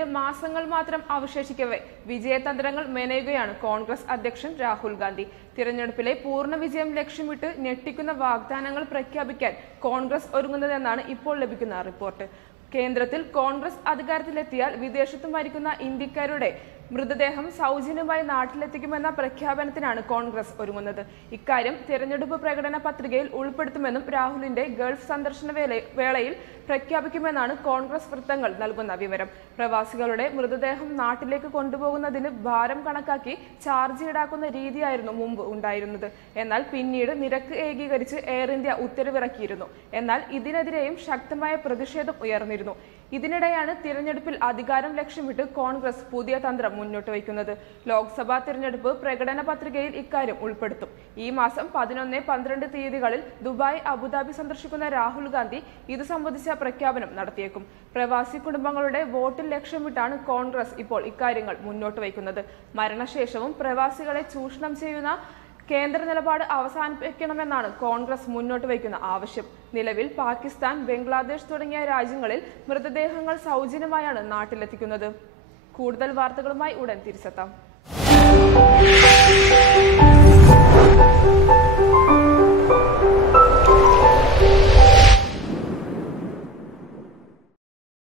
തെരഞ്ഞെടുപ്പിന് മാസങ്ങൾ മാത്രം അവശേഷിക്കവേ വിജയതന്ത്രങ്ങൾ മെനയുകയാണ് കോൺഗ്രസ് അധ്യക്ഷൻ രാഹുൽ ഗാന്ധി. തിരഞ്ഞെടുപ്പിലെ പൂർണ്ണ വിജയം ലക്ഷ്യമിട്ട് ഞെട്ടിക്കുന്ന വാഗ്ദാനങ്ങൾ പ്രഖ്യാപിക്കാൻ കോൺഗ്രസ് ഒരുങ്ങുന്നതെന്നാണ് ഇപ്പോൾ ലഭിക്കുന്ന റിപ്പോർട്ട്. കേന്ദ്രത്തിൽ കോൺഗ്രസ് അധികാരത്തിലെത്തിയാൽ വിദേശത്ത് മരിക്കുന്ന ഇന്ത്യക്കാരുടെ മൃതദേഹം സൗജന്യമായി നാട്ടിലെത്തിക്കുമെന്ന പ്രഖ്യാപനത്തിനാണ് കോൺഗ്രസ് ഒരുങ്ങുന്നത്. ഇക്കാര്യം തിരഞ്ഞെടുപ്പ് പ്രകടന പത്രികയിൽ ഉൾപ്പെടുത്തുമെന്നും രാഹുലിന്റെ ഗൾഫ് സന്ദർശന വേളയിൽ പ്രഖ്യാപിക്കുമെന്നാണ് കോൺഗ്രസ് വൃത്തങ്ങൾ നൽകുന്ന വിവരം. പ്രവാസികളുടെ മൃതദേഹം നാട്ടിലേക്ക് കൊണ്ടുപോകുന്നതിന് ഭാരം കണക്കാക്കി ചാർജ് ഈടാക്കുന്ന രീതിയായിരുന്നു മുമ്പ് ഉണ്ടായിരുന്നത്. എന്നാൽ പിന്നീട് നിരക്ക് ഏകീകരിച്ച് എയർ ഇന്ത്യ ഉത്തരവിറക്കിയിരുന്നു. എന്നാൽ ഇതിനെതിരെയും ശക്തമായ പ്രതിഷേധം ഉയർന്നിരുന്നു. ഇതിനിടെയാണ് തിരഞ്ഞെടുപ്പിൽ അധികാരം ലക്ഷ്യമിട്ട് കോൺഗ്രസ് പുതിയ തന്ത്രം മുന്നോട്ട് വയ്ക്കുന്നത്. ലോക്സഭാ തിരഞ്ഞെടുപ്പ് പ്രകടന പത്രികയിൽ ഇക്കാര്യം ഉൾപ്പെടുത്തും. ഈ മാസം 11, 12 തീയതികളിൽ ദുബായ്, അബുദാബി സന്ദർശിക്കുന്ന രാഹുൽ ഗാന്ധി ഇത് സംബന്ധിച്ച പ്രഖ്യാപനം നടത്തിയേക്കും. പ്രവാസി കുടുംബങ്ങളുടെ വോട്ടിൽ ലക്ഷ്യമിട്ടാണ് കോൺഗ്രസ് ഇപ്പോൾ ഇക്കാര്യങ്ങൾ മുന്നോട്ട് വയ്ക്കുന്നത്. മരണശേഷവും പ്രവാസികളെ ചൂഷണം ചെയ്യുന്ന കേന്ദ്ര നിലപാട് അവസാനിപ്പിക്കണമെന്നാണ് കോൺഗ്രസ് മുന്നോട്ട് വയ്ക്കുന്ന ആവശ്യം. നിലവിൽ പാകിസ്ഥാൻ, ബംഗ്ലാദേശ് തുടങ്ങിയ രാജ്യങ്ങളിൽ മൃതദേഹങ്ങൾ സൗജന്യമായാണ് നാട്ടിലെത്തിക്കുന്നത്. കൂടുതൽ വാർത്തകളുമായി ഉടൻ തിരിച്ചെത്താം.